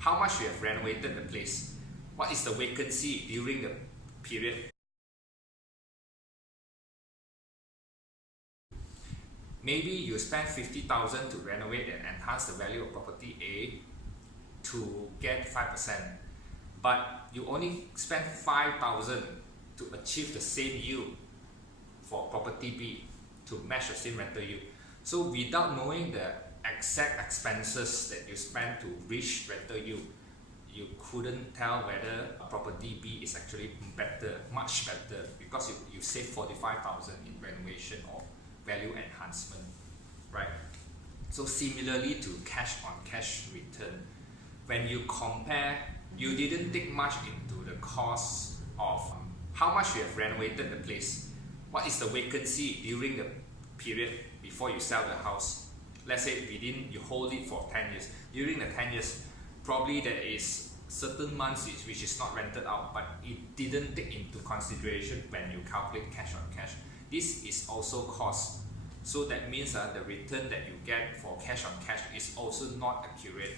how much you have renovated the place, what is the vacancy during the period. Maybe you spend 50,000 to renovate and enhance the value of property A to get 5%, but you only spend 5,000 to achieve the same yield for property B to match the same rental yield. So without knowing the exact expenses that you spend to reach rental yield, you couldn't tell whether property B is actually better, much better, because you save 45,000 in renovation or value enhancement, right? So similarly to cash on cash return, when you compare, you didn't take much into the cost of how much you have renovated the place, what is the vacancy during the period before you sell the house. Let's say you hold it for 10 years. During the 10 years, probably there is certain months which is not rented out, but it didn't take into consideration when you calculate cash on cash. This is also cost. So that means the return that you get for cash on cash is also not accurate.